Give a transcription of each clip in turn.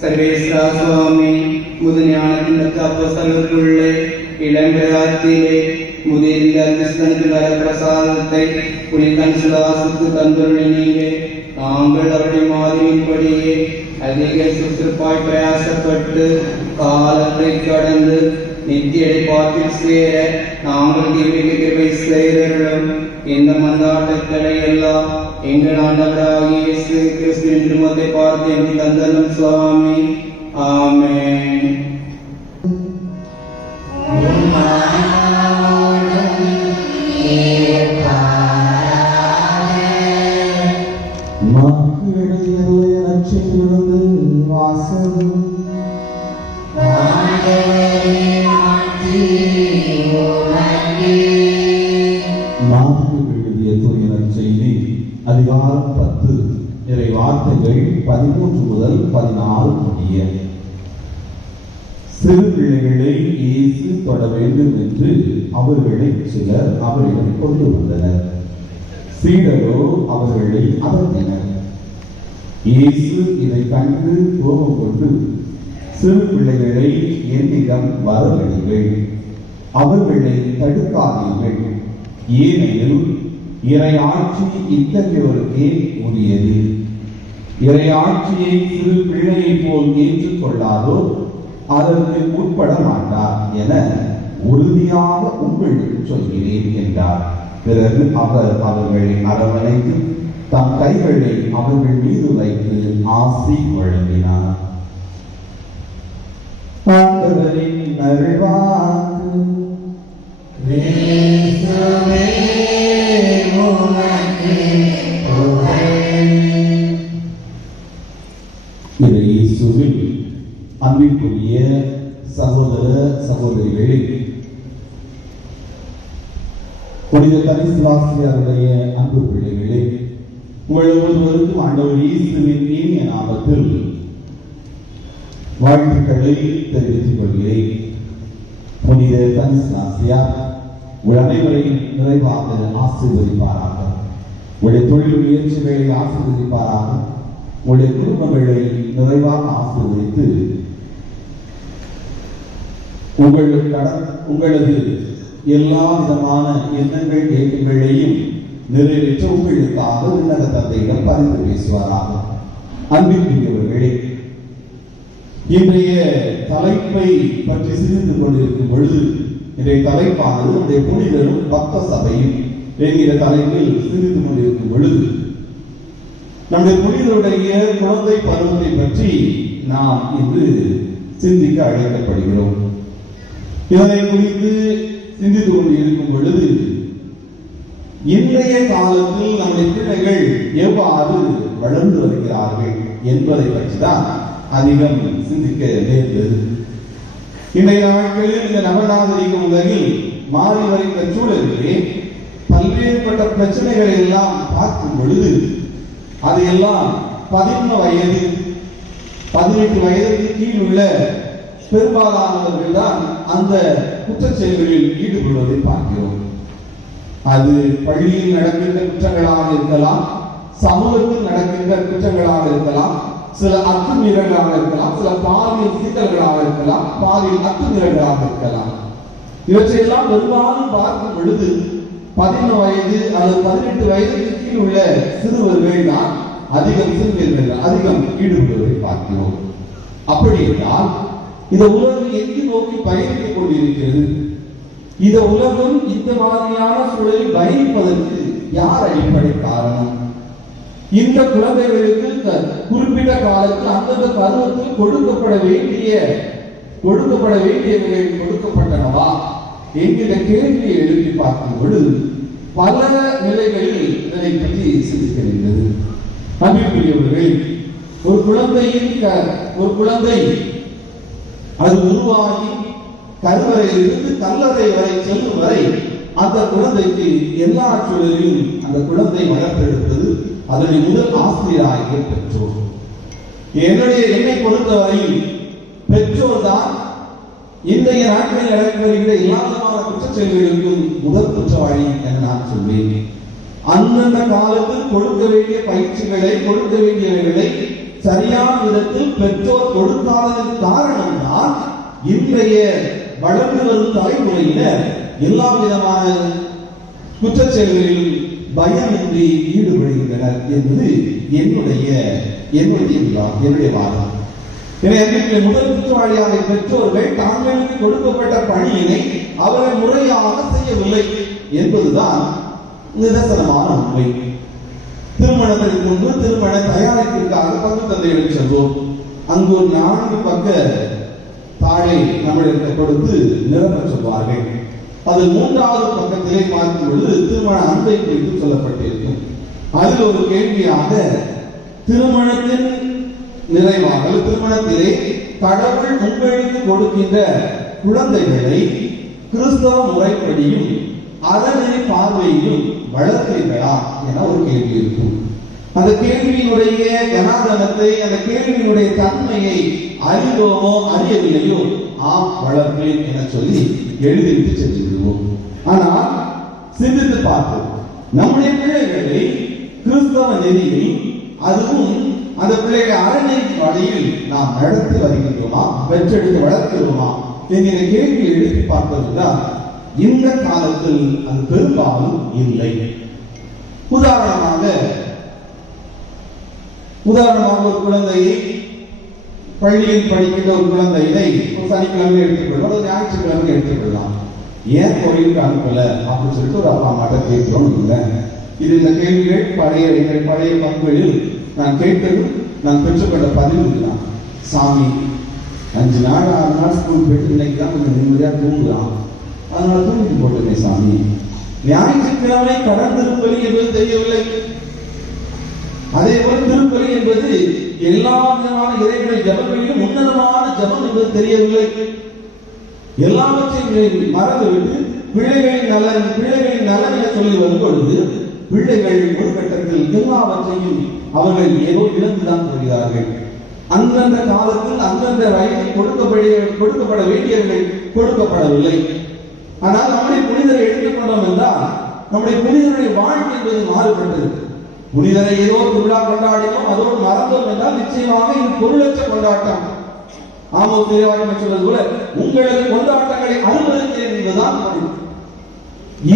സർവേശ്വര സ്വാമി മുതஞானத்திற்கு அப்போஸ்தலர்களுள்ள இளம்பிராத்திலே முதிர்ந்த கிறிஸ்தனுக்கு வரப்பிரசாதத்தை புனிதன் சுதாசுக்கு தந்துள்ளீரே. நாங்கள் அவருடைய மாதிரியின்படியே அதிக சுறுசுறுப்பாய் பிரயாசப்பட்டு காலத்தை கடந்து நித்திய பாட்டில் சேர நாங்கள் கிருபை செய்தர்களும் இந்த மந்தாட்டங்களை எல்லாம் எங்கள் ஆண்டவராகிய இயேசு கிறிஸ்துவின் திருமுகத்தை பார்த்து எனக்கு தந்தரும் சுவாமி. ஆமென். அதிகாரம் 10 இறை வார்த்தைகள் 13 முதல் 14 முடிய. சிறு பிள்ளைகளை இயேசு தொட வேண்டும் என்று அவர்களை சிலர் அவரிடம் கொண்டு வந்தனர். சீடரோ அவர்களை அதட்டினர். இயேசு இதை கண்டு கோபம் கொண்டு, சிறு பிள்ளைகளை என்னிடம் வரவழைங்கள், அவர்களை தடுக்காதீர்கள், ஏனெனில் இறையாட்சி இத்தகையோருக்கே உரியது. இறையாட்சியை சிறு பிள்ளையை போல் ஏற்றுக்கொள்ளாதோ அதற்கு உட்பட மாட்டார் என உறுதியாக உங்களுக்கு சொல்கிறேன் என்றார். பிறகு அவர் அவர்களை அரவணைத்து தம் கைகளை அவர்கள் மீது வைத்து ஆசி வழங்கினார். ஆண்டவரின் அருள்வாக்கு. இயேசுவில் அன்பிற்குரிய சகோதர சகோதரிகளே, புனித தனிஸ்லாசியாருடைய அன்பு பிள்ளைகளே, உங்கள் ஒவ்வொருவருக்கும் ஆண்டவர் இயேசுவின் இனிய நாமத்தில் வாழ்த்துக்களை தெரிவித்துக் கொள்கிறேன். புனித தனிஸ்லாசியார் உங்கள் அனைவரையும் நிறைவாக ஆசீர்வதிப்பாராக. உங்களுடைய தொழில் முயற்சிகளை ஆசீர்வதிப்பாராக. உங்களுடைய குடும்பங்களை நிறைவாக ஆசீர்வதித்து உங்களது எல்லா விதமான எண்ணங்கள் ஏக்கங்களையும் நிறைவேற்ற உங்களுக்காக விண்ணக தந்தையிடம் பரிந்து பேசுவாராக. அன்பிற்குரியவர்களே, இன்றைய தலைப்பை பற்றி சிந்தித்து கொண்டிருக்கும் பொழுது இன்றைய தலைப்பானது நம்முடைய புனிதரும் பக்த சபையும் என்கிற தலைப்பில் சிந்தித்துக் கொண்டிருக்கும் பொழுது நம்முடைய புனிதருடைய குழந்தை பருவத்தை பற்றி நாம் இன்று சிந்திக்க அழைக்கப்படுகிறோம். இதனை குறித்து சிந்தித்துக் கொண்டு இருக்கும் பொழுது இன்றைய காலத்தில் நம்முடைய பிள்ளைகள் எவ்வாறு வளர்ந்து வருகிறார்கள் என்பதை பற்றி தான் அதிகம் சிந்திக்க நேர்ந்தது. இன்றைய நாட்களில் இந்த நவநாகரிக உலகில் மாறி வருகிற சூழலிலே பல்வேறுபட்ட பிரச்சனைகளை எல்லாம் பார்க்கும் பொழுது அதையெல்லாம் 11 வயது 18 வயதுக்கு கீழ் உள்ள பெரும்பாலானவர்கள் தான் அந்த குற்றச்செயல்களில் ஈடுபடுவதை பார்க்கிறோம். அது பள்ளியில் நடக்கின்ற குற்றங்களாக இருக்கலாம், சமூகத்தில் நடக்கின்ற குற்றங்களாக இருக்கலாம், சில அத்துமீறல்களாக இருக்கலாம், சில பாலியல் சிக்கல்களாக இருக்கலாம், பாலியல் அத்துமீறல்களாக இருக்கலாம். இவற்றையெல்லாம் பெரும்பாலும் பார்க்கும் பொழுது 11 வயது அல்லது 18 வயதுக்கு கீழ் உள்ள சிறுவர்கள் தான் அதிகம் ஈடுபடுவதை பார்க்கிறோம். அப்படி என்றால் இந்த உலகம் எங்கு நோக்கி பயணித்துக் கொண்டிருக்கிறது? இந்த உலகம் இந்த மாதிரியான சூழலில் பயணிப்பதற்கு யார் அடிப்படை காரணம்? இந்த குழந்தைகளுக்கு குறிப்பிட்ட காலத்தில் அந்தந்த பருவத்தில் கொடுக்கப்பட வேண்டியவைகள் கொடுக்கப்பட்டனவா என்கிற கேள்வியை எழுப்பி பார்க்கும் பொழுது பல நிலைகளில் இதனை பற்றி சிந்திக்கிறது. அன்பிற்குரியவர்களே, ஒரு குழந்தை அது உருவாகி கருவறையிலிருந்து கல்லறை வரை செல்லும் வரை அந்த குழந்தைக்கு எல்லா சூழலிலும் அந்த குழந்தை வளர்த்தெடுத்தது அதனுடைய முதல் ஆசிரியராகிய பெற்றோர். என்னை பொறுத்தவரையில் பெற்றோர் தான் இன்றைய நாட்களில் நடந்து வருகிற எல்லா விதமான குற்றச் செயல்களுக்கும் முதல் குற்றவாளி என நான் சொல்வேன். அந்தந்த காலத்தில் கொடுக்க வேண்டிய பயிற்சிகளை, கொடுக்க வேண்டியவைகளை சரியான விதத்தில் பெற்றோர் கொடுக்காததன் காரணம்தான் இன்றைய வளர்ந்து வரும் தலைமுறையினர் எல்லா விதமான குற்றச் செயல்களிலும் பயமின்றி ஈடுபடுகின்றனர் என்பது என்னுடைய வாதம். எனவே முதல் குற்றவாளியாக பெற்றோர்கள் தாங்களுக்கு கொடுக்கப்பட்ட பணியினை அவர்கள் முறையாக செய்யவில்லை என்பதுதான் நிதர்சனமான உண்மை. திருமணத்திற்கு முன்பு திருமண தயாரிப்பிற்காக பங்கு தந்தையிடம் செல்வோம். அங்கு ஒரு 4 பக்க தாளை நம்மளுக்கு கொடுத்து நிரப்ப சொல்வார்கள். அது 3வது பக்கத்திலே பார்க்கும் பொழுது திருமண அன்பை குறித்து சொல்லப்பட்டிருக்கும். அதில் ஒரு கேள்வியாக திருமணத்தின் நிறைவாக திருமணத்திலே கடவுள் உங்களுக்கு கொடுக்கின்ற குழந்தைகளை கிறிஸ்தவ முறைப்படியும் அறநெறி பார்வையிலும் வளர்த்தீர்களா என ஒரு கேள்வி இருக்கும். அந்த கேள்வியினுடைய ஜனாதனத்தை, அந்த கேள்வியினுடைய தன்மையை அறிவோமோ அறியவில்லையோ ஆம் வளர்ப்பேன் என சொல்லி எழுதிவிட்டு சென்று விடுவோம். ஆனால் சிந்தித்து பார்ப்போம், நம்முடைய பிள்ளைகளை கிறிஸ்தவ நெறியில், அதுவும் அந்த பிள்ளைகளை அறநெறி வழியில் நாம் நடத்தி வருகின்றோமா, பெற்றெடுத்து வளர்க்கிறோமா என்கிற கேள்வியை எழுப்பி பார்ப்பதுதான் இந்த காலத்தில் அது பெரும்பாலும் இல்லை. உதாரணமாக ஒரு குழந்தையை, பள்ளியில் படிக்கின்ற ஒரு குழந்தையை சனிக்கிழமை எடுத்துக்கொள்ளலாம், ஒரு ஞாயிற்றுக்கிழமை எடுத்துக்கொள்ளலாம். ஏன் கோயிலுக்கு அனுப்பல அப்படின்னு சொல்லிட்டு ஒரு அப்பா அம்மாட்ட கேட்கிறோம். இல்லை, இது இந்த கேள்விகள் பழைய பங்குகளில் நான் கேட்டது, நான் பெற்றுக்கொண்ட பதிவு தான். சாமி 5 நாள் 6 நாள் ஸ்கூல் போயிட்டு இன்னைக்கு தான் கொஞ்சம் நிம்மதியா தூங்குறான், அதனால தூங்கிட்டு போட்டுமே சாமி. ஞாயிற்றுக்கிழமை கடன் திருப்பலி என்பது தெரியவில்லை. அதே போல திருப்பலி என்பது எல்லா விதமான இறைவனை ஜபங்களிலும் உன்னதமான ஜபம் என்பது தெரியவில்லை. எல்லாவற்றையும் மறந்துவிட்டு பிள்ளைகளின் நலன் என சொல்லி வரும் பொழுது பிள்ளைகள் ஒரு கட்டத்தில் எல்லாவற்றையும் அவர்கள் ஏதோ இழந்துதான் வருகிறார்கள். அந்தந்த காலத்தில் அந்தந்த வயதில் கொடுக்கப்பட வேண்டியவர்கள் கொடுக்கப்படவில்லை. ஆனால் நம்முடைய புனிதரை எடுத்துக்கொண்டோம் என்றால் நம்முடைய புனிதருடைய வாழ்க்கை என்பது மாறுபட்டது. புனிதரை ஏதோ திருவிழா கொண்டாடினோம், அதோடு மறந்தோம் என்றால் நிச்சயமாக இது பொருளற்ற கொண்டாட்டம். ஆமோஸ் இறைவாக்கினர் சொல்வது போல உங்களது கொண்டாட்டங்களை அனுமதிக்கிறேன் என்பதுதான் பொருள்.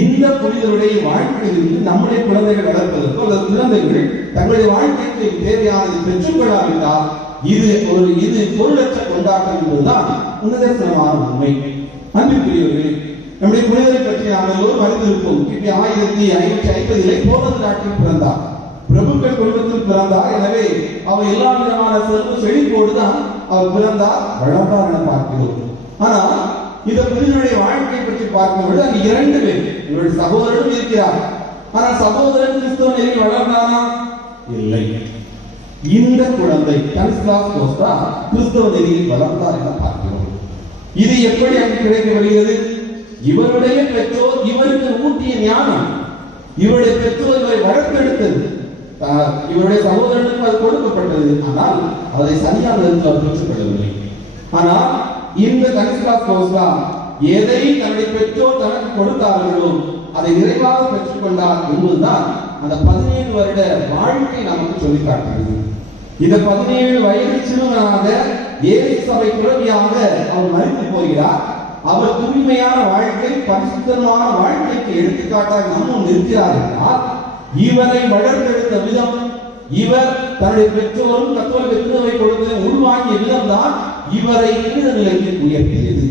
இந்த புனிதருடைய வாழ்க்கையிலிருந்து நம்முடைய குழந்தைகள் வளர்ப்பதற்கோ அல்லது குழந்தைகள் தங்களுடைய வாழ்க்கைக்கு தேவையானதை பெற்றுக்கொள்ளாவிட்டால் இது பொருளற்ற கொண்டாட்டம் என்பதுதான் நிதர்சனமான உண்மை. அன்புக்குரியவர்களே, நம்முடைய புனிதரை பற்றி நாம் எல்லோரும் அறிந்திருப்போம். கிபி 1550 போலந்து நாட்டில் பிறந்தார். பிரபுக்கள் குடும்பத்தில் பிறந்தார். எனவே அவர் எல்லா விதமான செல்வ செழிப்போடுதான் அவர் பிறந்தார், வளர்ந்தார் என பார்க்கிறோம். ஆனால் இந்த புனிதனுடைய வாழ்க்கை பற்றி பார்க்கும்போது அங்கு 2 பேர், இவருடைய சகோதரனும் இருக்கிறார். ஆனால் சகோதரன் கிறிஸ்தவ நெறியில் வளர்ந்தானா? இல்லை. இந்த குழந்தை ஸ்டானிஸ்லாஸ் கோஸ்டா கிறிஸ்தவ நெறியில் வளர்ந்தார் என பார்க்கிறோம். இது எப்படி அங்கு கிடைக்க வருகிறது? இவருடைய பெற்றோர் இவருக்கு ஊட்டிய ஞானம், இவருடைய பெற்றோர் இவரை வளர்த்தெடுத்தது, இவருடைய சகோதரனுக்கு அது கொடுக்கப்பட்டது. ஆனால் அதை சரியான விதத்தில் அவர் பெற்றுக்கொள்ளவில்லை. ஆனால் இந்த ஸ்டானிஸ்லாஸ் கோஸ்டா எதை தன்னுடைய பெற்றோர் தனக்கு கொடுத்தார்களோ அதை நிறைவாக பெற்றுக்கொண்டார் என்பதுதான் அந்த 17 வருட வாழ்க்கை நமக்கு சொல்லி காட்டுகிறது. இந்த 17 வயது சிறுவனாக இயேசு சபை துறவியாக அவர் மரித்து போகிறார். அவர் தூய்மையான வாழ்க்கை, பரிசுத்தமான வாழ்க்கைக்கு எடுத்துக்காட்டாக நம்முன் இருக்கிறார் என்றால் இவரை வளர்த்தெடுத்த விதம், இவர் தன்னுடைய பெற்றோரும் கத்தோலிக்க திருவை கொடுத்து உருவாக்கிய விதம் தான் இவரை இந்த நிலைக்கு உயர்த்தியது.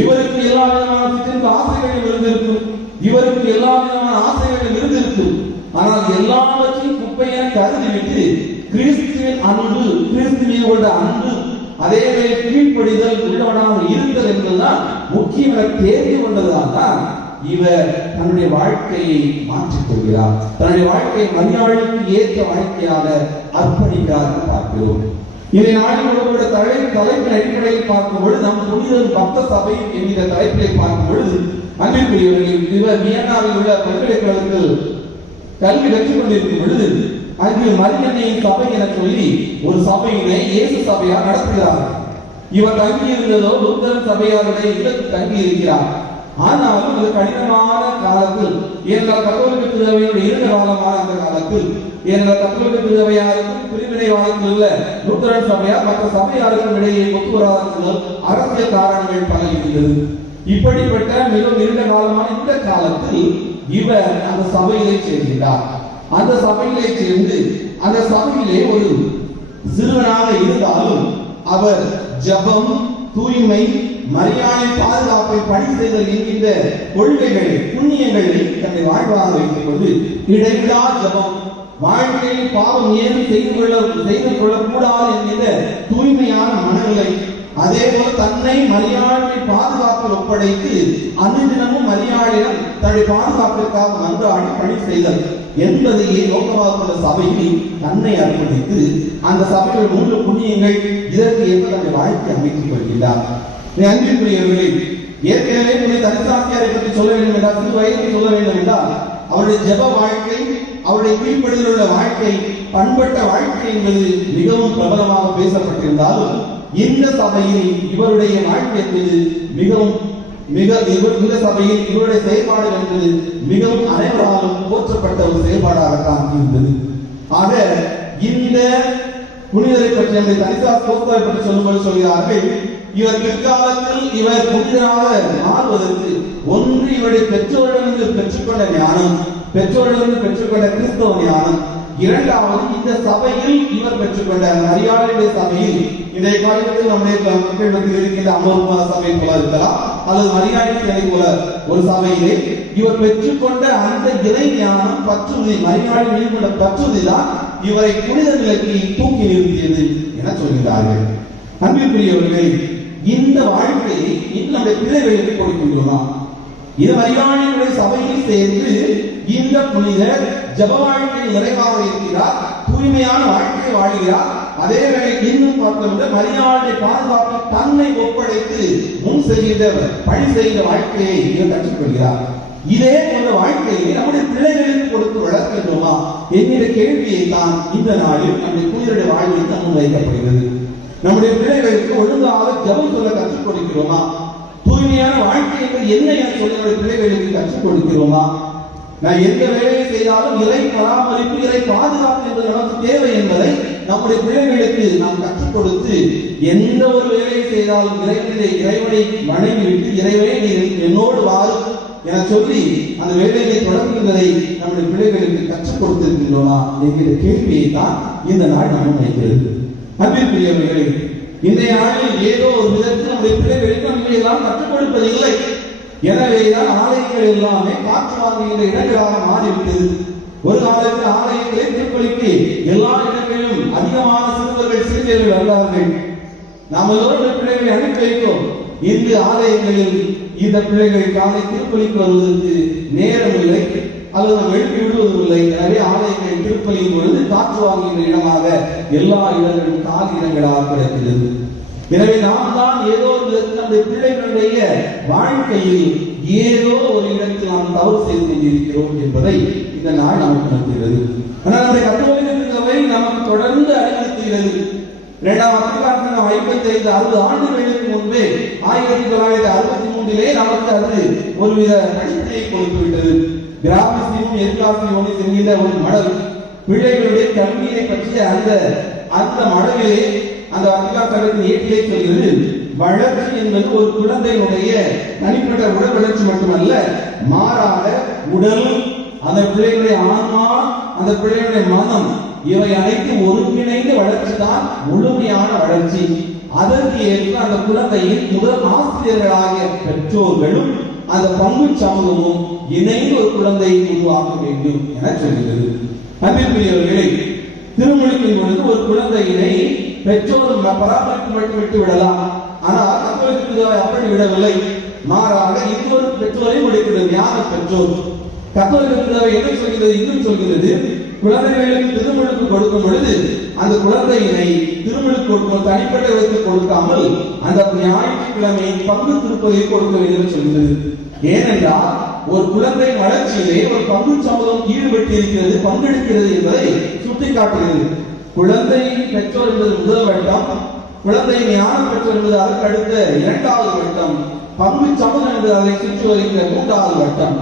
இவருக்கு எல்லா விதமான ஆசைகளும் இருந்திருக்கும், இவருக்கு எல்லா விதமான ஆசைகளும் இருந்திருக்கும். ஆனால் எல்லாவற்றையும் குப்பையை கருதிவிட்டு கிறிஸ்துவின் அன்பு, கிறிஸ்துவின் அன்பு, அதே கீழ்ப்படிதல் உள்ளவனாக இருந்தல் என்பதுதான் முக்கியம் என தேர்ந்து கொண்டதால் தான் இவர் தன்னுடைய வாழ்க்கையை மாற்றிக் கொள்கிறார். தன்னுடைய வாழ்க்கையை மரியாதைக்கு ஏற்ற வாழ்க்கையாக அர்ப்பணிக்கிறார் பார்க்கிறோம். இதை நாடி உங்களோட தலைப்பின் அடிப்படையில் பார்க்கும் பொழுது நம் புனிதர் பக்த சபை என்கிற தலைப்பிலை பார்க்கும் பொழுது அன்பிற்குரியவர்கள் இவர் வியன்னாவில் உள்ள பல்கலைக்கழகத்தில் கல்வி கற்றுக் கொண்டிருக்கும் பொழுது அங்கு மரியன்னையின் சபை என சொல்லி ஒரு சபையினை இயேசு சபையார் நடத்துகிறார். இவர் தங்கியிருந்ததோ லுத்தரன் சபையாருடைய இல்லத்தில் தங்கி இருக்கிறார். ஆனாலும் ஒரு கடினமான காலத்தில் ஏனென்றால் கத்தோலிக்க திருவையோடு இருந்த காலமான அந்த காலத்தில் ஏனென்றால் கத்தோலிக்க திருவையாருக்கும் பிரிவினைவாதத்தில் உள்ள லுத்தரன் சபையார் மற்ற சபையாருக்கும் இடையே ஒத்துவராத அரசியல் காரணங்கள் பல இருந்தது. இப்படிப்பட்ட மிகவும் நீண்ட காலமான இந்த காலத்தில் இவர் அந்த சபையிலே சேர்கிறார். அந்த சபையிலே சேர்ந்து அந்த சபையிலே ஒரு சிறுவனாக இருந்தாலும் அவர் ஜபம், தூய்மை, மரியாதை, பாதுகாப்பை பணி செய்தல் என்கின்ற கொள்கைகளை புண்ணியங்களை தன்னை வாழ்வாக வைத்துக் கொண்டு இடைவிடா ஜபம், வாழ்க்கையில் பாவம் ஏன் செய்து கொள்ளக்கூடாது என்கின்ற தூய்மையான மனநிலை, அதே போல தன்னை மரியாதை பாதுகாப்பில் ஒப்படைத்து அனுதினமும் மரியாதையிடம் தன்னுடைய பாதுகாப்பிற்காக மன்றாடி பணி செய்தல் என்பதையே நோக்கமாக கொண்ட சபையில் தன்னை அர்ப்பணித்து அந்த சபையில் 3 புண்ணியங்கள் இதற்கு ஏற்ப தன்னுடைய வாழ்க்கை அமைத்துக் கொள்கிறார். அன்பிற்குரியவர்களே, ஏற்கனவே தனிசாசியாரை பற்றி சொல்ல வேண்டும் என்றால், சிறு வயதில் சொல்ல வேண்டும் என்றால், அவருடைய ஜெப வாழ்க்கை, அவருடைய கீழ்ப்படியில் உள்ள வாழ்க்கை, பண்பட்ட வாழ்க்கை என்பது மிகவும் பிரபலமாக பேசப்பட்டிருந்தாலும் இந்த சபையில் இவருடைய வாழ்க்கை என்பது இந்த சபையில் இவருடைய செயல்பாடு என்பது மிகவும் அனைவராலும் போற்றப்பட்ட ஒரு செயல்பாடாகத்தான் இருந்தது. ஆக இந்த புனிதரை பற்றி நம்முடைய தனிசா கோஸ்தாவை பற்றி சொல்லும்போது சொல்கிறார்கள், இவர் பிற்காலத்தில் இவர் புனிதராக மாறுவதற்கு ஒன்று இவருடைய பெற்றோரிடமிருந்து பெற்றுக்கொண்ட ஞானம், பெற்றோரிடமிருந்து பெற்றுக்கொண்ட கிறிஸ்தவ ஞானம், இரண்டாவது இந்த சபையில் இவர் பெற்றுக்கொண்ட மரியாதையுடைய சபையில், இன்றைய காலத்தில் நம்முடைய மக்கள் மத்தியில் இருக்கின்ற அமோர்மா சபை போல இருக்கலாம் அல்லது மரியாதை சபை போல ஒரு சபையிலே இவர் பெற்றுக்கொண்ட அந்த இறை ஞானம், பற்றுறுதி, மரியாதை வெளிக்கொண்ட பற்றுறுதி தான் இவரை புனித நிலைக்கு தூக்கி நிறுத்தியது என சொல்கிறார்கள். அன்பிற்குரியவர்களே, இந்த வாழ்க்கையை நம்முடைய பிள்ளைகளுக்கு கொடுக்கின்றோமா? இது மரியாதையுடைய சபையில் சேர்ந்து இந்த புனிதர் ஜப வாழ்க்கையில் நிறைவாக இருக்கிறார், தூய்மையான வாழ்க்கையை வாழ்கிறார். அதே வேளை இன்னும் பார்த்தோம்னா மரியாதை பாதுகாப்பு தன்னை ஒப்படைத்து முன் செய்கின்ற பணி செய்கிற வாழ்க்கையை இவர் கற்றுக்கொள்கிறார். இதே போன்ற வாழ்க்கையை நம்முடைய பிள்ளைகளுக்கு கொடுத்து வளர்க்கின்றோமா என்கிற கேள்வியை தான் இந்த நாளில் நம்முடைய புனிதருடைய வாழ்வில் முன்வைக்கப்படுகிறது. நம்முடைய பிள்ளைகளுக்கு ஒழுங்காக ஜபம் சொல்ல கற்றுக் கொடுக்கிறோமா? தூய்மையான வாழ்க்கை என்பது என்ன என சொல்லி நம்முடைய பிள்ளைகளுக்கு கற்றுக் கொடுக்கிறோமா? நான் எந்த வேலையை செய்தாலும் இறை பராமரிப்பு, இறை பாதுகாப்பு என்பது நமக்கு தேவை என்பதை நம்முடைய பிள்ளைகளுக்கு நாம் கற்றுக் கொடுத்து, எந்த ஒரு வேலையை செய்தாலும் இறைவனை வணங்கிவிட்டு இறைவனை என்னோடு வாரு என சொல்லி அந்த வேலையை தொடங்குவதை நம்முடைய பிள்ளைகளுக்கு கற்றுக் கொடுத்திருக்கின்றோமா என்கிற கேள்வியை தான் இந்த நாள் நாம் வைக்கிறது. அன்பிற்குரியவர்களே, இன்றைய நாளில் ஏதோ ஒரு விதத்தில் நம்முடைய பிள்ளைகளுக்கு நம்ம எல்லாம் கற்றுக் கொடுப்பதில்லை. எனவேதான் ஆலயங்கள் எல்லாமே காற்று வாங்குகின்ற இடங்களாக மாறிவிட்டது. ஒரு காலத்தில் ஆலயங்களே திருப்பலிக்கு எல்லா இடங்களிலும் அதிகமான சிறுவர்கள் வந்தார்கள். நாம் எல்லோருடைய பிள்ளைகளை அனுப்பி வைத்தோம். இன்று ஆலயங்களில் இந்த பிள்ளைகள் காலை திருப்பலிக்கு வருவதற்கு நேரம் இல்லை அல்லது நாம் எழுப்பி விடுவதில்லை. எனவே ஆலயங்கள் திருப்பலியின் பொழுது காற்று வாங்குகின்ற இடமாக எல்லா இடங்களும் காலி இடங்களாக கிடைக்கிறது. எனவே நாம் தான் ஏதோ ஒரு விதத்தில் நம்முடைய பிள்ளைகளுடைய வாழ்க்கையில் ஏதோ ஒரு இடத்தில் நாம் தவறு செய்து கொண்டிருக்கிறோம் என்பதை இந்த நாள் நமக்கு உணர்த்துகிறது. ஆனால் நம்முடைய கத்தோலிக்க சபை நமக்கு தொடர்ந்து அறிவுறுத்துகிறது. 2ஆம் வத்திக்கான் 55-60 ஆண்டுகளுக்கு முன்பே 1963 நமக்கு அது ஒருவித படிப்பினையை கொடுத்து விட்டது. கிராமசியும் எதிர்காசியோனி என்கின்ற ஒரு மடல் பிள்ளைகளுடைய கல்வியை பற்றிய அந்த மடலிலே அந்த வத்திக்கான் சபையின் ஏட்டிலே சொல்கிறது, வளர்ச்சி என்பது ஒரு குழந்தையினுடைய தனிப்பட்ட உடல் வளர்ச்சி மட்டுமல்ல, மாறாக உடல், அந்த பிள்ளைகளுடைய ஆன்மா, அந்த பிள்ளைகளுடைய மனம், இவை அனைத்தும் ஒருங்கிணைந்த வளர்ச்சி தான் முழுமையான வளர்ச்சி. அதற்கு ஏற்ப அந்த குழந்தையின் முதல் ஆசிரியர்களாகிய பெற்றோர்களும் அந்த பங்கு சமூகமும் இணைந்து ஒரு குழந்தையை உருவாக்க வேண்டும் என சொல்கிறது. அன்பிற்குரியவர்களே, திருமணத்தின் பொழுது ஒரு குழந்தையினை பெற்றோர் பராமரிப்பு மட்டும் விட்டு விடலாம். ஆனால் கத்தோலிக்க அப்படி விடவில்லை. மாறாக இன்னொரு பெற்றோரை உடைக்கிறது ஞான பெற்றோர். கத்தோலிக்க என்ன சொல்கிறது? இன்னும் சொல்கிறது, குழந்தைகளுக்கு திருமணக்கு கொடுக்கும் பொழுது அந்த குழந்தையினை திருமணக்கு கொடுக்கும் தனிப்பட்ட விதத்தில் கொடுக்காமல் அந்த ஞாயிற்றுக்கிழமை பங்கு திருப்பதை கொடுக்க வேண்டும் சொல்கிறது. ஏனென்றால் ஒரு குழந்தை வளர்ச்சியிலே ஒரு பங்கு சமூகம் ஈடுபட்டு இருக்கிறது, பங்கெடுக்கிறது என்பதை சுட்டிக்காட்டுகிறது. குழந்தை பெற்றோர் என்பது முதல் வட்டம், குழந்தை ஞானம் பெற்றோர் என்பது அதற்கு அடுத்த இரண்டாவது வட்டம், பங்கு சமூகம் என்பது அதை சுற்றி வருகிற மூன்றாவது வட்டம்.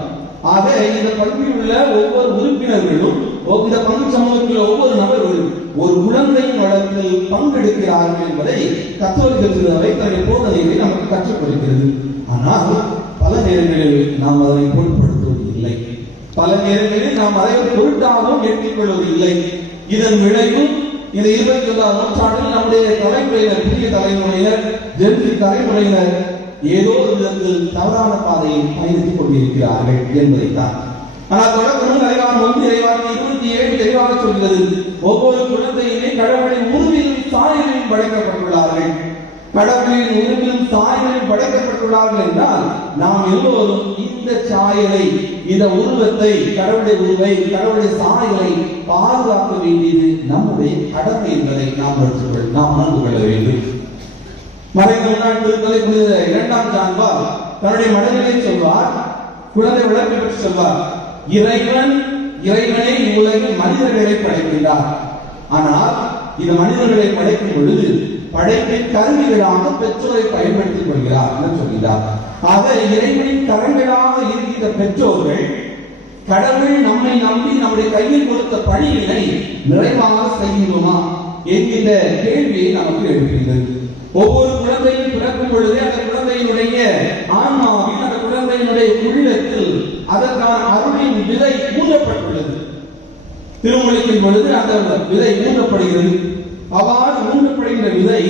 ஆக இந்த பங்கில் உள்ள ஒவ்வொரு உறுப்பினர்களும் இந்த பங்கு சமூகத்தில் ஒவ்வொரு நபர்களும் ஒரு குழந்தையின் வளர்ப்பில் பங்கெடுக்கிறார்கள் என்பதை கத்தோலிக்க திருச்சபை தன்னுடைய போதனைகளை நமக்கு கற்றுக் கொடுக்கிறது. ஆனால் பல நேரங்களில் நாம் அதனை பொருட்படுத்துவது இல்லை, பல நேரங்களில் நாம் அதை பொருட்டாகவும் ஏற்றுக்கொள்வது இல்லை. இதன் விளைவு இந்த 21ஆம் நூற்றாண்டில் நம்முடைய தலைமுறையினர், புதிய தலைமுறையினர், ஜென்சி தலைமுறையினர் ஏதோ ஒரு விதத்தில் தவறான பாதையில் பயணித்துக் கொண்டிருக்கிறார்கள் என்பதைத்தான். ஆனால் தொடர்ந்து இறைவான் 1:27 தெளிவாக சொல்கிறது, ஒவ்வொரு குழந்தையிலே கடவுளின் உருவிலும் சாயலிலும் படைக்கப்பட்டுள்ளார்கள். கடவுளின் உருவிலும் சாயலிலும் படைக்கப்பட்டுள்ளார்கள் என்றால் நாம் எல்லோரும் இந்த சாயலை, இந்த உருவத்தை, கடவுளுடைய உருவை, கடவுளுடைய சாயலை பாதுகாக்க வேண்டியது நம்முடைய கடமை என்பதை நாம் உணர்ந்து கொள்ள வேண்டும். மறைந்த முன்னாள் திருத்தலை புனித 2ஆம் ஜான் பால் தன்னுடைய மடலிலே சொல்வார், குழந்தை விளக்கை பற்றி சொல்வார், இறைவனை உலகில் மனிதர்களை படைக்கின்றார். ஆனால் இந்த மனிதர்களை படைக்கும் பொழுது படைப்பின் கருவிகளாக பெற்றோரை பயன்படுத்திக் கொள்கிறார் என்று சொல்கிறார். ஆக இறைவனின் கரங்களாக இருக்கின்ற பெற்றோர்கள் கடவுள் நம்மை நம்பி நம்முடைய கையில் கொடுத்த பணியினை நிறைவாக செய்கிறோமா என்கின்ற கேள்வியை நமக்கு எழுப்புகிறது. ஒவ்வொரு குழந்தையும் பிறக்கும் பொழுது அந்த குழந்தையினுடைய ஆன்மாவில், அந்த குழந்தையினுடைய உள்ளத்தில் அதற்கான அருளின் விதை ஊன்றப்பட்டுள்ளது. திருமொழிக்கும் பொழுது அந்த விதை ஊன்றப்படுகிறது. அவ்வாறு ஊன்றப்படுகின்ற விதை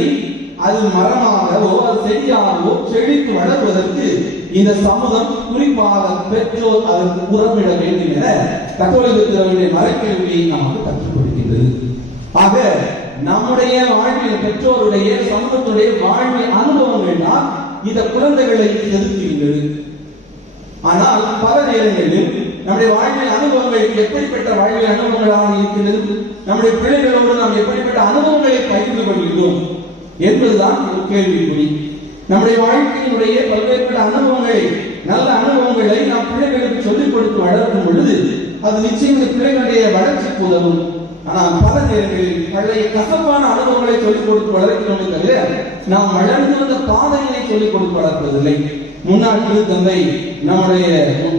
அது மரமாகவோ செடியாகவோ செழித்து வளர்வதற்கு இந்த சமூகம், குறிப்பாக பெற்றோர் அதற்கு உரமிட வேண்டும் என கத்தோலிக்க மறைக்கல்வியை நமக்கு கற்றுக் கொடுக்கின்றது. ஆக நம்முடைய வாழ்வில் பெற்றோருடைய, சமூகத்துடைய வாழ்வில் அனுபவங்கள் தான் இந்த குழந்தைகளை செலுத்துகின்றது. ஆனால் பல நேரங்களில் நம்முடைய வாழ்வில் அனுபவங்கள் எப்படிப்பட்ட வாழ்வில் அனுபவங்களாக இருக்கின்றது, நம்முடைய பிள்ளைகளோடு நாம் எப்படிப்பட்ட அனுபவங்களை பகிர்ந்து கொள்கிறோம் என்பதுதான் ஒரு கேள்விக்குறி. நம்முடைய வாழ்க்கையினுடைய பல்வேறுபட்ட அனுபவங்களை, நல்ல அனுபவங்களை நாம் பிள்ளைகளுக்கு சொல்லிக் கொடுத்து வளர்க்கும் பொழுது அது நிச்சயம் பிள்ளைகளுடைய வளர்ச்சிக்கு உதவும். ஆனால் பல நேரங்களில் பழைய கசப்பான அனுபவங்களை சொல்லிக் கொடுத்து வளர்க்கிறோம் தவிர நாம் வளர்ந்து வந்த பாதையினை சொல்லிக் கொடுத்து வளர்ப்பதில்லை. முன்னாள் திருத்தந்தை, நம்முடைய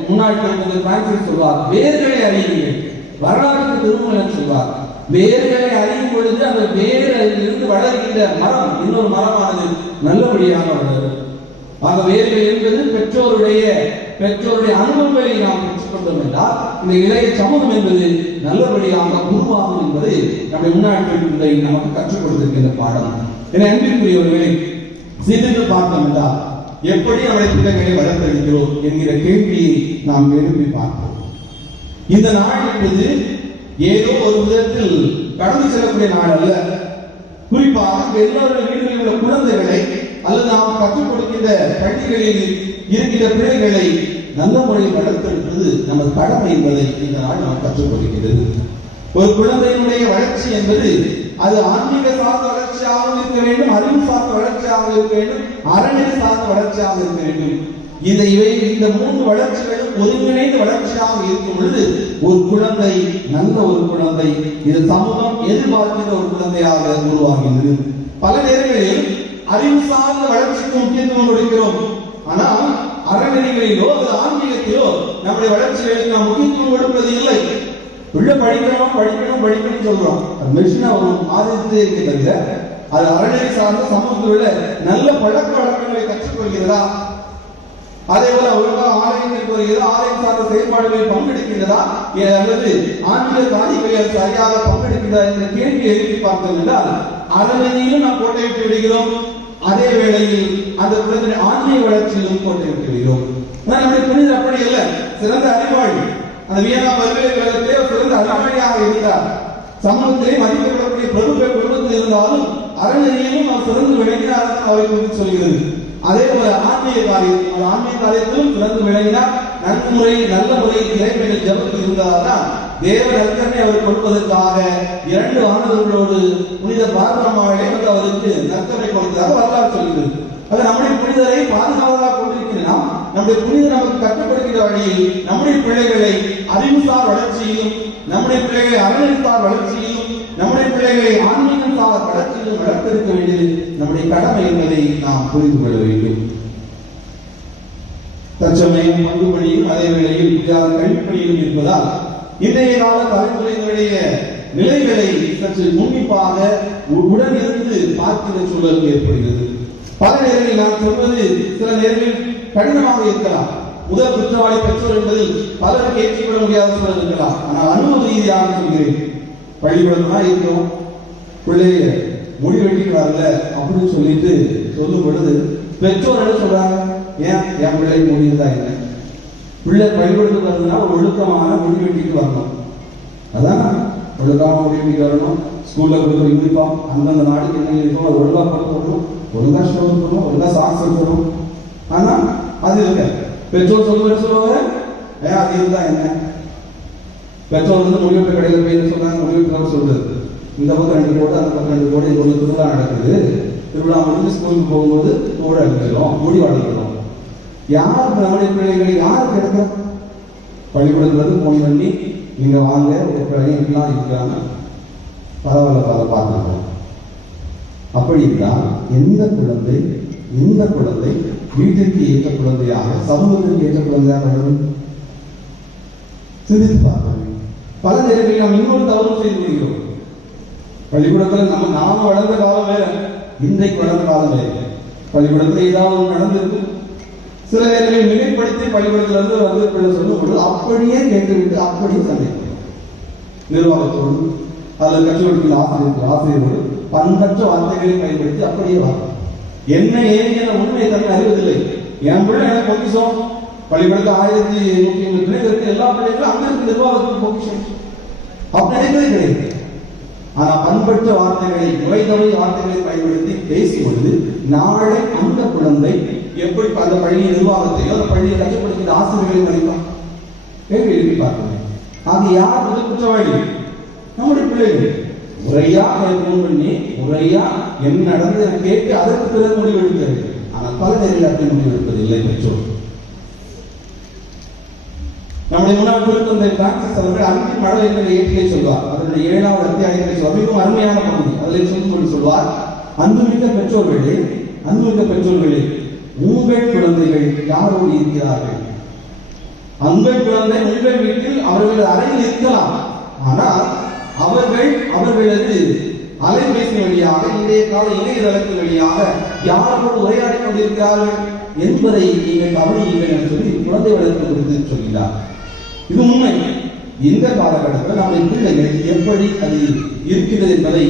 முன்னாள் திருத்தந்தை பிரான்சிஸ் சொல்வார், வேர்களை அறியுங்கள், வரலாற்று திருமணம் சொல்வார். வேர்களை அறியும் பொழுது அந்த வேரிலிருந்து வளர்கின்ற மரம், இன்னொரு மரமானது நல்லபடியாக வளரும். ஆக வேர்கள் என்பது பெற்றோருடைய அனுபவங்களை நாம் பெற்றுக்கொண்டோம் என்றால் இந்த இளைய சமூகம் என்பது நல்லபடியாக உருவாகும் என்பது நம்முடைய முன்னாள் திருத்தந்தை நமக்கு கற்றுக் கொடுத்திருக்கின்ற பாடம். என அன்பிற்குரியவர்களை சிந்தித்து பார்த்தோம் என்றால் எப்படி அவரை பிள்ளைகளை வளர்த்தெடுக்கிறோம் என்கிற கேள்வியை நாம் எழுப்பி பார்ப்போம். இந்த நாள் என்பது ஏதோ ஒரு விதத்தில் கடந்து செல்லக்கூடிய நாள் அல்ல. குறிப்பாக எல்லோருடைய வீடுகளில் உள்ள குழந்தைகளை அல்லது நாம் கற்றுக் கொடுக்கின்ற பள்ளிகளில் இருக்கின்ற பிள்ளைகளை நல்ல முறையில் வளர்த்தெடுப்பது நமது கடமை என்பதை இந்த நாள் நாம் கற்றுக் கொடுக்கிறது. ஒரு குழந்தையினுடைய வளர்ச்சி என்பது அது ஆன்மீக சார்ந்த வளர்ச்சியாக இருக்க வேண்டும், அறிவு சார்ந்த வளர்ச்சியாக இருக்க வேண்டும், அறநெறி சார்ந்த வளர்ச்சியாக இருக்க வேண்டும். இந்த மூன்று வளர்ச்சிகளும் ஒருங்கிணைந்த வளர்ச்சியாக இருக்கும் பொழுது ஒரு குழந்தை நல்ல ஒரு குழந்தை, இது சமூகம் எதிர்பார்க்கின்ற ஒரு குழந்தையாக உருவாகின்றது. பல நேரங்களில் அறிவு சார்ந்த வளர்ச்சிக்கு முக்கியத்துவம் கொடுக்கிறோம், ஆனால் அறநெறிகளிலோ அல்லது ஆன்மீகத்திலோ நம்முடைய வளர்ச்சிகளுக்கு நாம் முக்கியத்துவம் கொடுப்பது இல்லை. உள்ள படிக்கணும் சொல்றோம், மெஷினா ஒரு ஆதித்தே இருக்கிறது. அது அறநெறி சார்ந்த சமூகத்தில் உள்ள நல்ல பழக்க வழக்கங்களை கற்றுக்கொள்கிறதா, அதே போல ஒழுங்காக ஆலயங்களுக்கு வருகிறதா, ஆலயம் சார்ந்த செயல்பாடுகளில் பங்கெடுக்கின்றதா, அல்லது ஆன்மீக காரியங்களில் சரியாக பங்கெடுக்கிறதா என்ற கேள்வியை எழுப்பி பார்த்தோம் என்றால் அறநெறியிலும் நாம் கோட்டையிட்டு விடுகிறோம், அதே வேளையில் அந்த குழந்தை ஆன்மீக வளர்ச்சியிலும் கோட்டையிட்டு விடுகிறோம். நம்முடைய புனிதர் அப்படி அல்ல, சிறந்த அறிவாளி. அந்த வியன்னா பல்கலைக்கழகத்திலே சிறந்த அறிவாளியாக இருந்தார். சமூகத்திலே மதிக்கப்படக்கூடிய பிரபுக்க குடும்பத்தில் இருந்தாலும் அறநெறியிலும் அவர் சிறந்து விளங்கினார் அவரை குறித்து சொல்கிறது. அதே போல ஆன்மீக காரியத்திலும் சிறந்து விளங்கினார். நல்ல முறையில் இறைவனின் ஜபத்தில் இருந்ததால் தேவ நற்கருணை அவர் கொடுப்பதற்காக 2 வானதூதர்களோடு புனித பார்வமாவிலே வந்து அவருக்கு நற்கருணை கொடுத்ததாக வரலாறு சொல்கிறது. அது நம்முடைய புனிதரை பாதுகாவலாக கொண்டிருக்கிற நாம் நம்முடைய புனிதர் நமக்கு கற்றுக் கொடுக்கிற வழியில் நம்முடைய பிள்ளைகளை அறிவுசார் வளர்ச்சியிலும், நம்முடைய பிள்ளைகளை அறநெறிசார் வளர்ச்சியிலும், நம்முடைய பிள்ளைகளை ஆன்மீகம் சார் வளர்ச்சியிலும் வளர்த்திருக்க வேண்டியது நம்முடைய கடமை என்பதை நாம் புரிந்து கொள்ள வேண்டும். தற்சமயம் பங்குபடியும் அதே வேளையில் கல்விப்படியும் இருப்பதால் இன்றைய கால தலைமுறையினுடைய நிலைகளை சற்று உன்னிப்பாக உடன் இருந்து பார்க்கிற சூழல் ஏற்படுகிறது. பல நேரங்களில் நான் சொல்வது சில நேரங்களில் கடினமாக இருக்கலாம். முதல் குற்றவாளி பெற்றோர் என்பதில் பலருக்கு ஏற்றுக்கொள்ள முடியாத சூழல் இருக்கலாம். ஆனால் அனுபவ ரீதியாக சொல்கிறேன். பள்ளிக்கூடமா இருக்கிறோம், பிள்ளைய முடி வெட்டிக்கிறார்ல அப்படின்னு சொல்லிட்டு சொல்லும் பொழுது பெற்றோர் என்ன சொல்றாங்க, ஏன் என் பிள்ளை முடிந்தா என்ன, பிள்ளை பள்ளிக்கூடத்துக்கு வரதுனா ஒழுக்கமான முடி வெட்டிட்டு வரணும். அதான் ஒழுக்கமான முடி வெட்டிட்டு வரணும். ஸ்கூல்ல கொடுக்குற யூனிஃபார்ம் அந்தந்த நாடுக்கு என்ன யூனிஃபார்ம் அது ஒழுங்கா போடணும், ஒழுங்கா ஷோ பண்ணணும், ஒழுங்கா சாக்ஸ் இருக்கணும். ஆனா அது இருக்க பெற்றோர் சொல்லுவாங்க, ஏன் அது இருந்தா என்ன. பெற்றோர் வந்து முடிவெட்ட கடையில் போய் சொல்றாங்க, முடிவெட்டு சொல்றது இந்த பக்கம் 2 கோடி அந்த பக்கம் 2 கோடி ஒரு திருவிழா நடக்குது, திருவிழா முடிஞ்சு ஸ்கூலுக்கு போகும்போது கூட எடுக்கிறோம், முடி வளர்க்கிறோம். யாருக்கு நம்முடைய பிள்ளைகளை யாருக்கு எடுக்கிறோம்? பள்ளிக்கூடத்துல இருந்து போன் பண்ணி நீங்க வாங்க உங்க பிள்ளைங்கலாம் இருக்கிறாங்க, பரவாயில்ல பல பார்த்துருக்கோம். அப்படி இருந்தால் எந்த குழந்தை வீட்டிற்கு ஏற்ற குழந்தையாக, சமூகத்திற்கு ஏற்ற குழந்தையாக வரும்? சிந்தித்து பார்க்க வேண்டும். பல நேரங்களில் நாம் இன்னொரு தவறு செய்து கொள்கிறோம். பள்ளிக்கூடத்தில் நாம வளர்ந்த காலம் வேற, இன்றைக்கு வளர்ந்த காலம் வேற. பள்ளிக்கூடத்தில் ஏதாவது நடந்திருக்கு, சில நேரங்களில் மிகைப்படுத்தி பள்ளிக்கூடத்திலிருந்து வந்து சொல்லும் பொழுது அப்படியே கேட்டுவிட்டு அப்படியே சந்திக்கிறோம். நிர்வாகத்தோடு அதில் கற்றுக் கொடுக்கிற ஆசிரியர்களோடு பண்பற்ற வார்த்தைகளை பயன்படுத்தி அப்படியே வாங்க. என்ன ஏன் என உண்மை தன்மை அறிவதில்லை. என் பிள்ளை எனக்கு பொக்கிஷம், பள்ளிக்கூடத்தில் 1150 பிள்ளைகளுக்கு எல்லா பிள்ளைகளும் அங்க இருக்கு நிர்வாகத்துக்கு பொக்கிஷம் அப்படி நினைக்கிறதே கிடையாது. ஆனா பண்பற்ற வார்த்தைகளை, நுழைதவை வார்த்தைகளை பயன்படுத்தி பேசும் பொழுது நாளை அந்த குழந்தை எப்படி அந்த பள்ளி நிர்வாகத்தையோ அந்த பள்ளியை கற்றுப்படுகிற ஆசிரியர்களை மதிப்பான் கேள்வி எழுப்பி பார்க்கணும். அது யார் முதல் குற்றவாளி? நம்முடைய பிள்ளைகள். முறையா ஃபோன் பண்ணி முறையா என்ன நடந்தது கேட்டு அதற்கு பிறகு முடிவெடுக்கிறது. ஆனால் பல நேரில் அப்படி முடிவெடுப்பதில்லை பெற்றோர். நம்முடைய முன்னாள் திருத்தந்தை பிரான்சிஸ் அவர்கள் அன்பின் மழை என்ற இயற்கையை சொல்வார். அதனுடைய 7வது அத்தியாயத்தை சொல்வார். மிகவும் அருமையான பகுதி. அதில் சொல்லிக் சொல்வார், அன்புமிக்க பெற்றோர்களே உங்கள் குழந்தைகள் யாரோடு இருக்கிறார்கள்? உங்கள் குழந்தை உங்கள் வீட்டில் அவர்கள் அறையில் இருக்கலாம். ஆனால் அவர்களது அலைபேசி வழியாக இன்றைய கால இணையதளத்தின் வழியாக யாரோடு உரையாடி கொண்டிருக்கிறார்கள் என்பதை நீங்கள் கவனியுங்கள் என்று சொல்லி குழந்தை வளர்ப்பு குறித்து சொல்கிறார். இது உண்மை. இந்த காலகட்டத்தில் நம்முடைய பிள்ளைகள் எப்படி அது இருக்கிறது என்பதை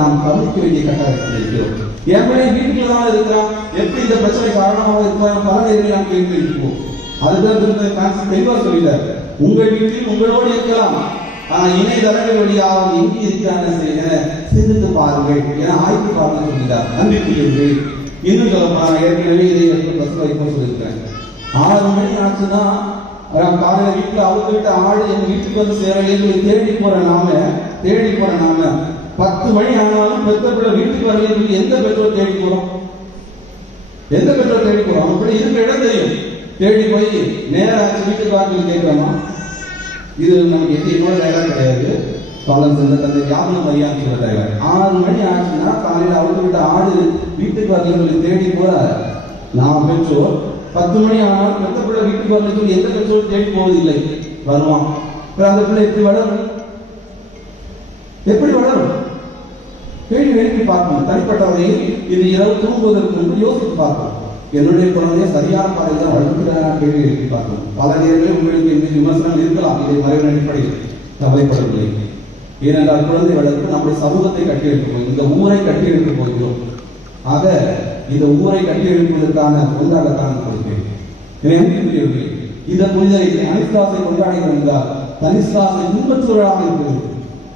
நாம் கவனிக்க வேண்டிய கட்டாயத்தில் இருக்கிறோம். எப்படி வீட்டுக்குள்ள தான் இருக்கிறான், எப்படி இந்த பிரச்சனை காரணமாக இருக்கிறான், பல நேரங்களில் நாம் கேள்வி இருப்போம். அதுதான் தெளிவாக சொல்லிட்டார், உங்கள் வீட்டில் உங்களோடு இருக்கலாம், ஆனால் இணையதளங்கள் வழியாக எங்கே இருக்கிறாங்க சிந்தித்து பாருங்கள் என ஆய்வு பாருங்கள் சொல்லிட்டார். நன்றிக்குரியவர்கள். இன்னும் சொல்லப்போனா ஏற்கனவே இதை பஸ் வைக்கும் சொல்லியிருக்கிறேன். 6 மணி ஆச்சுன்னா காலையில வீட்டுல அவங்க வீட்டு ஆடு எங்க வீட்டுக்கு வந்து சேரலைன்னு தேடி போற நாம 10 மணி ஆனாலும் பெத்த பிள்ளை வீட்டுக்கு வரலைன்னு எந்த பெற்றோர் தேடி போறோம்? அப்படி இருக்கிற இடம் தெரியும், தேடி போய் நேரம் ஆச்சு வீட்டுக்கு வாக்கு கேட்கலாமா? இது நமக்கு என்னோட நேரம் கிடையாது. காலம் சென்ற தந்தை யாரும் மரியாதை சொல்ல தேவை. 6 மணி ஆச்சுன்னா காலையில அவங்க வீட்டு ஆடு வீட்டுக்கு வரலன்னு தேடி போற நான் பெற்றோர் 10 மணி ஆனால் பெத்த பிள்ளை வீட்டுக்கு வரல சொல்லி எந்த பெற்றோர் தேடி போவதில்லை. வருவான். அந்த பிள்ளை எப்படி வளரும்? கேள்வி எழுப்பி பார்க்கணும். தனிப்பட்ட வகையில் இது இரவு தூங்குவதற்கு முன்பு யோசித்து பார்க்கணும். என்னுடைய குழந்தைய சரியான பாதையில் தான் வளர்க்கிறாரா கேள்வி எழுப்பி பார்க்கணும். பல நேரங்களில் உங்களுக்கு இந்த விமர்சனம் இருக்கலாம். இதை மறைவின் அடிப்படையில் கவலைப்படவில்லை. ஏனென்றால் குழந்தை வளர்ப்பு நம்முடைய சமூகத்தை கட்டியெழுப்ப போகிறோம், இந்த ஊரை கட்டியெழுப்ப போகிறோம். ஆக இந்த ஊரை கட்டியெழுப்பதற்கான கொண்டாடத்தான் கொடுக்கிறேன். இந்த புனிதரை அனிஸ்தாசை கொண்டாடுகிறோம் என்றால் தனிஸ்தாசை பின்பற்றுவதாக இருக்கிறது.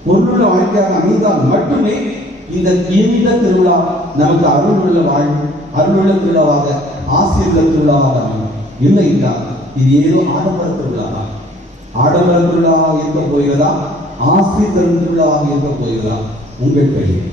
பொருளுள்ள வாழ்க்கையாக அமைந்தால் மட்டுமே இந்த திருவிழா நமக்கு அருளுள்ள திருவிழாவாக ஆசீர்வாத திருவிழாவாக அமையும். இல்லை என்றால் இது ஏதோ ஆடம்பர திருவிழா. ஆடம்பர திருவிழாவாக இருக்க போகிறதா, ஆசி தரும் திருவிழாவாக இருக்க போகிறதா? உங்கள் கையில்.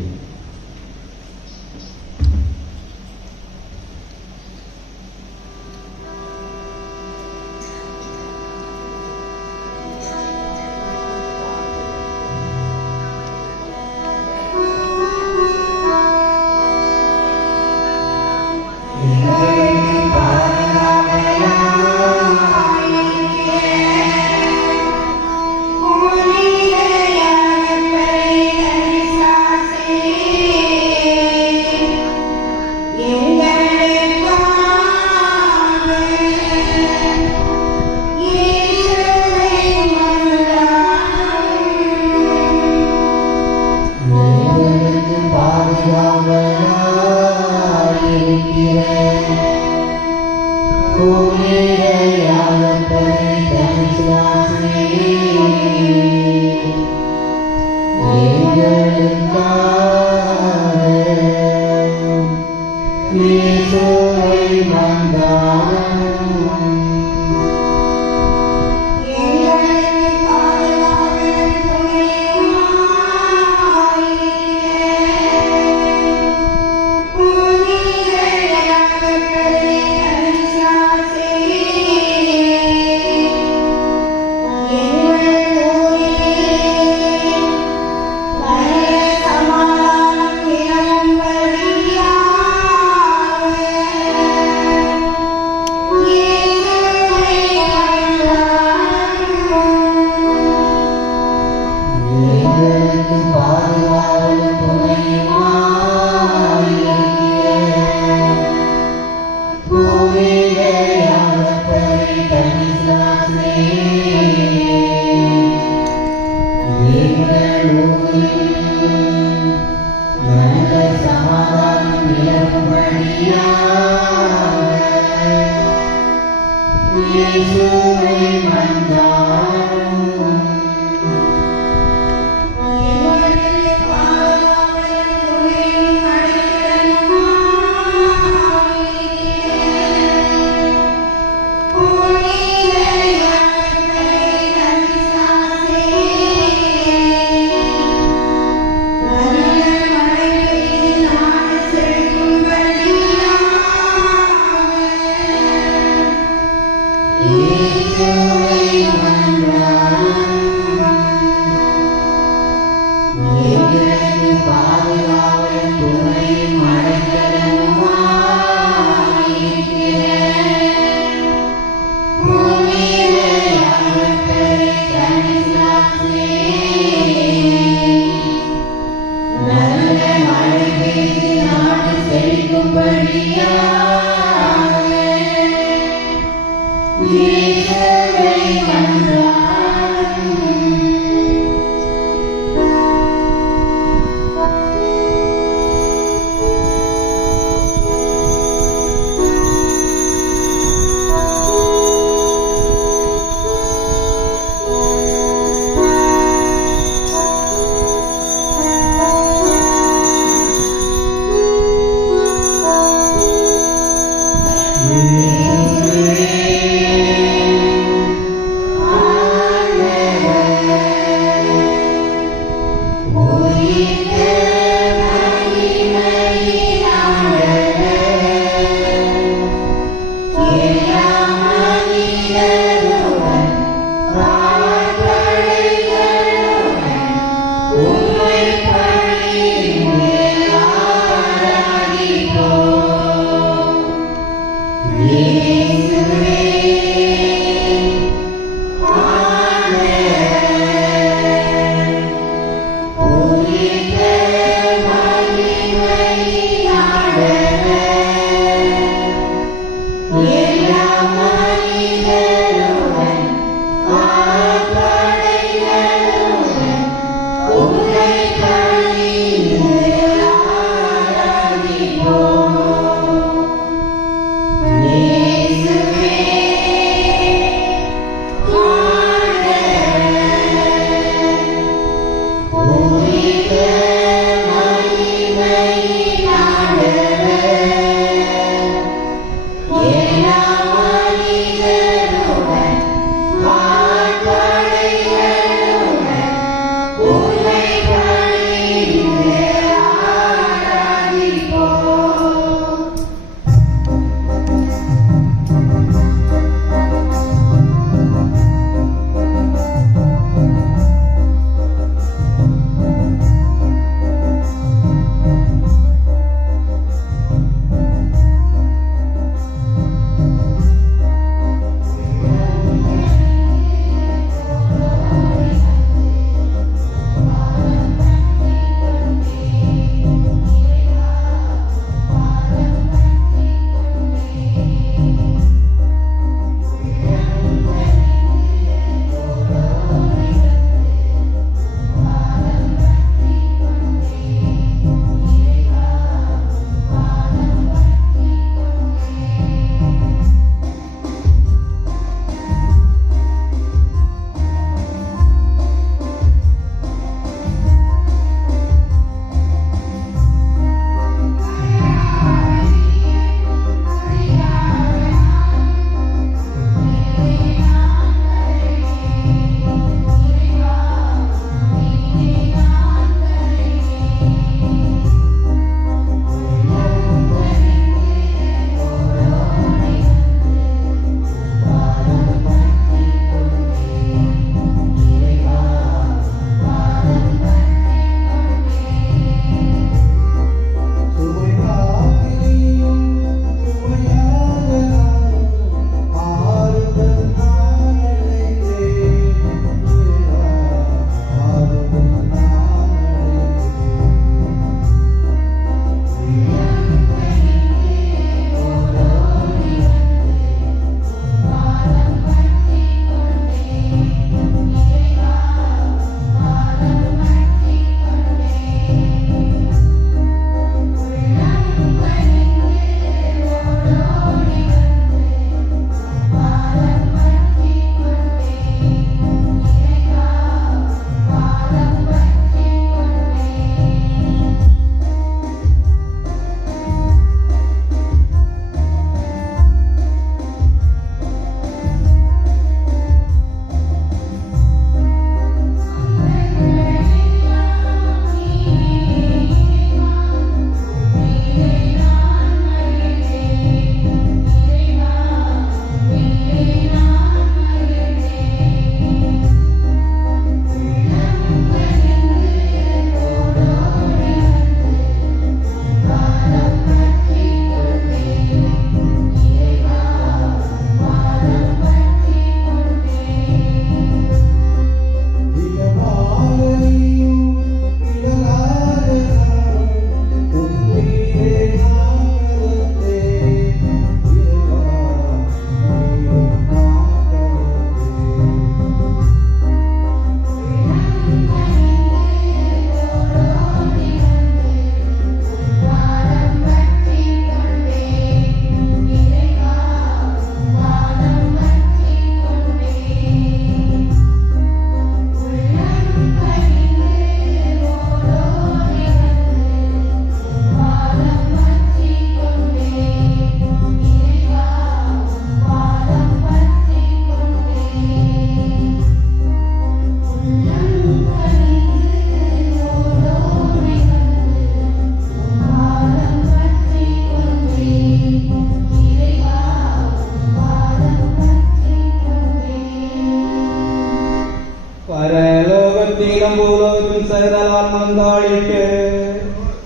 பூலோகத்தின் சகலால் மந்தாளிட்டு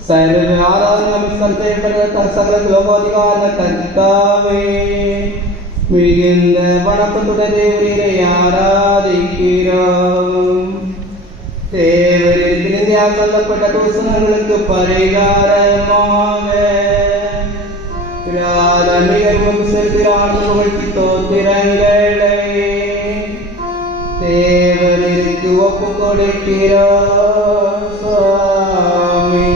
சைரவு ஆராதனை சந்தைப்பட்ட சகல லோகாதிகார கர்த்தாவே மிகுந்த வணக்கத்துடன் தேவரீரை ஆராதிக்கிறோம். தேவரின் சொல்லப்பட்ட தூசணங்களுக்கு பரிகாரமாக மிகவும் செல்கிறான் புகழ்ச்சி தோத்திரங்களை தேவருக்கு ஒப்பு கொடுக்கிறோம் சுவாமி.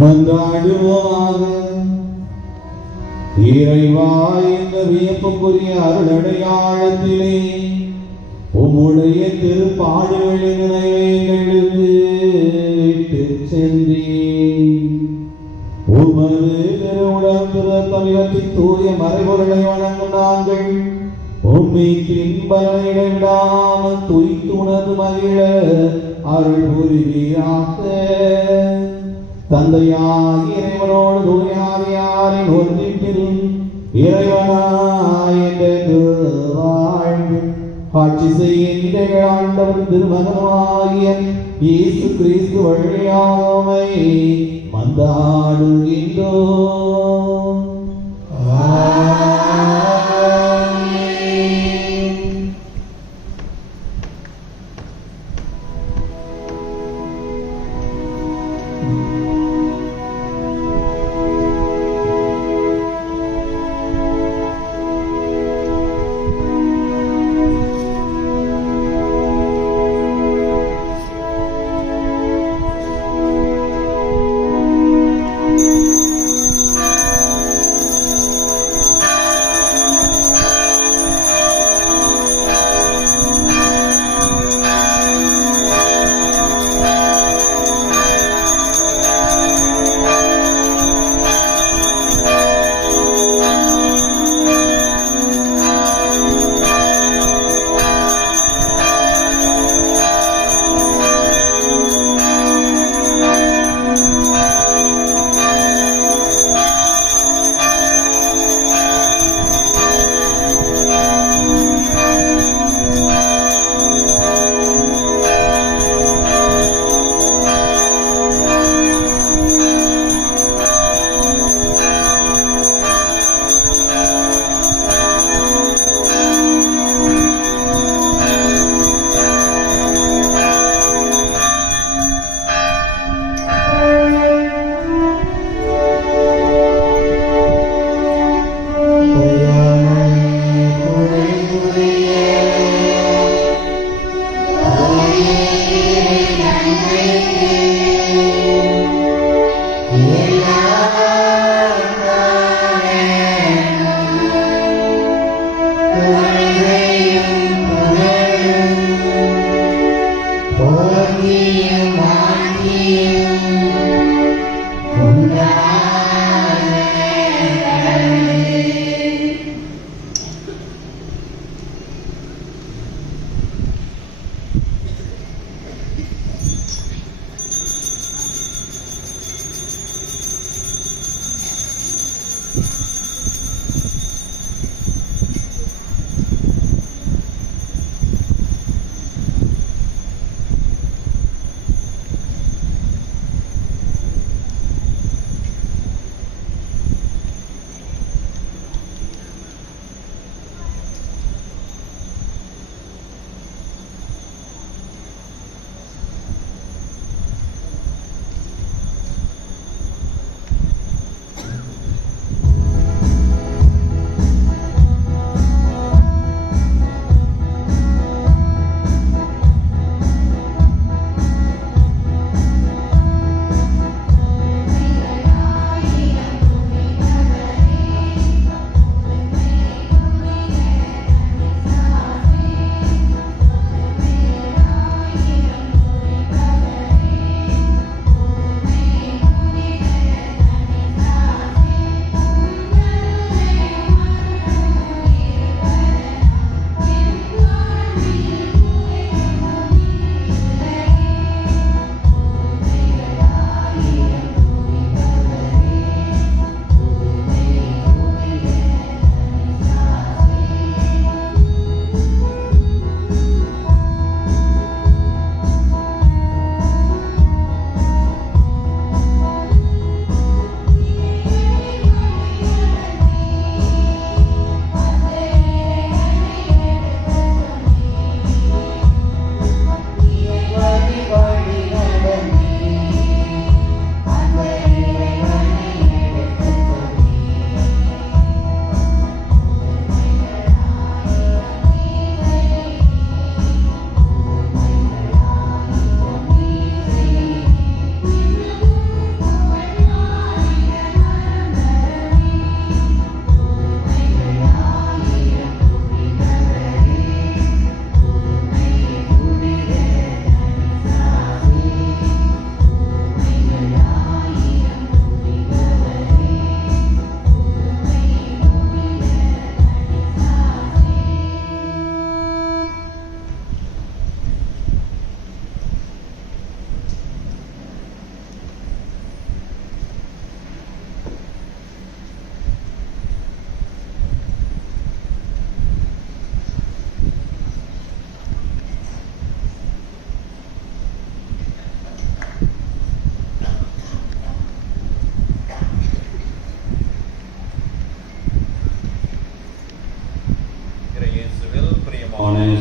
மன்றாடுவோமாக. இறைவா, இந்த வியப்புக்குரிய அருளடையாளத்திலே உம்முடைய திருப்பாடுகளின் நினைவேங்களுக்கு இட்டுச் சென்றீர். உமது திருவுடல் திருத்தமிழத்தின் தூய மறைபொருளை வணங்கும் நாங்கள் உம்மை பின்பற்றிடாமல் துய்த்துணர்ந்து மகிழ அருள் புரிவீராக. தந்தையாகிய இறைவனோடு தூயாவியாரின் ஒன்றிப்பில் இறைவனாய் என்றென்று வாழ்ந்து ஆட்சி செய்கின்ற எங்கள் ஆண்டவர் திருமகனாகிய இயேசு கிறிஸ்து வழியாமை மன்றாடுகின்றோம்.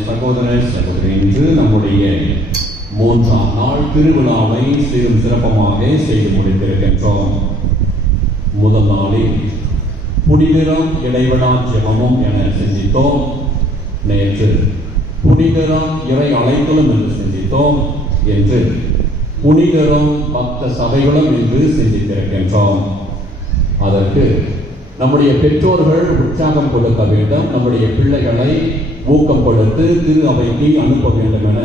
சகோதர சகோதரி, இன்று நம்முடைய 3ஆம் நாள் திருவிழாவை சீரும் சிறப்பமாக செய்து முடித்திருக்கின்றோம். முதல் நாளில் புனிதரம் இடைவிடா ஜெபமும் என சிந்தித்தோம். நேற்று புனிதரம் இறை அழைத்தலும் என்று சிந்தித்தோம். என்று புனிதரும் பக்த சபைகளும் என்று சிந்தித்திருக்கின்றோம். அதற்கு நம்முடைய பெற்றோர்கள் உற்சாகம் கொடுக்க வேண்டும், நம்முடைய பிள்ளைகளை ஊக்கம் கொடுத்து திரு அவைக்கு அனுப்ப வேண்டும் என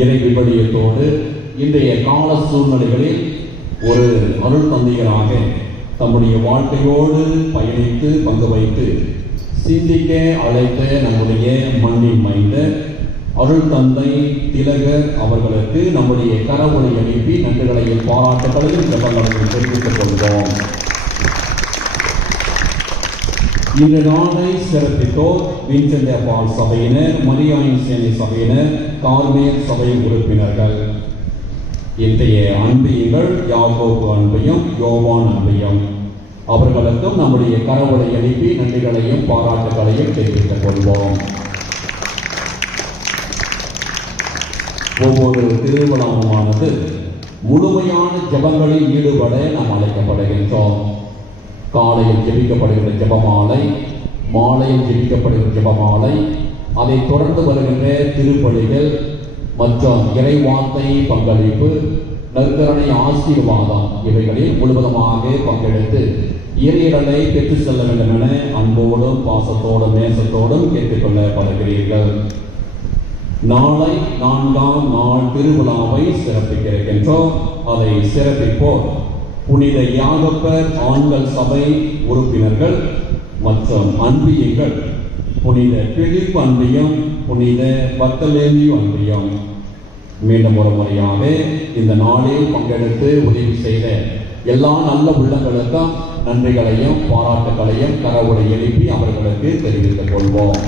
இறை விபடியத்தோடு இன்றைய கால சூழ்நிலைகளில் ஒரு அருள் தந்தையராக தம்முடைய வாழ்க்கையோடு பயணித்து பங்கு வைத்து சிந்திக்க அழைத்த நம்முடைய மண்ணின் மைந்தர் அருள் தந்தை திலகர் அவர்களுக்கு நம்முடைய கரவொலி அனுப்பி நன்றிகளையும் பாராட்டுகளையும் ஜெபங்களையும் தெரிவித்துக் கொள்வோம். இந்த நாளை சிறப்பித்தோர் வின்சென்ட் பால் சபையினர், மரியாயின் சேனை சபையினர், கார்மேல் சபை உறுப்பினர்கள். இன்றைய அன்பியங்கள் யாக்கோபு அன்பையும் யோவான் அன்பையும் அவர்களுக்கும் நம்முடைய கரவொலி அனுப்பி நன்றிகளையும் பாராட்டுகளையும் தெரிவித்துக் கொள்வோம். ஒவ்வொரு திருவிழாவுமானது முழுமையான ஜெபங்களில் ஈடுபட நாம் அழைக்கப்படுகின்றோம். காலையில் ஜெபிக்கப்படுகின்ற ஜெபமாலை, மாலையில் ஜெபிக்கப்படுகின்ற ஜெபமாலை, அதை தொடர்ந்து வருகின்ற திருப்பலிகள் மற்றும் இறைவார்த்தை பங்களிப்பு, நற்கருணை ஆசீர்வாதம் இவைகளில் முழுவதுமாக பங்கெடுத்து இறையிடலை பெற்று செல்ல வேண்டும் என அன்போடும் பாசத்தோடும் நேசத்தோடும் கேட்டுக்கொள்ளப்படுகிறீர்கள். நாளை 4ஆம் நாள் திருவிழாவை சிறப்பிக்க இருக்கின்றோம். அதை சிறப்பிப்போர் புனித யாகப்பர் ஆண்கள் சபை உறுப்பினர்கள் மற்றும் அன்பியங்கள் புனித பிலிப் அன்பியும் புனித பர்த்தலேமியு அன்பியும். மீண்டும் ஒரு முறையாக இந்த நாளில் பங்கெடுத்து உதவி செய்த எல்லா நல்ல உள்ளங்களுக்கும் நன்றிகளையும் பாராட்டுகளையும் கரவொலி எழுப்பி அவர்களுக்கு தெரிவித்துக் கொள்வோம்.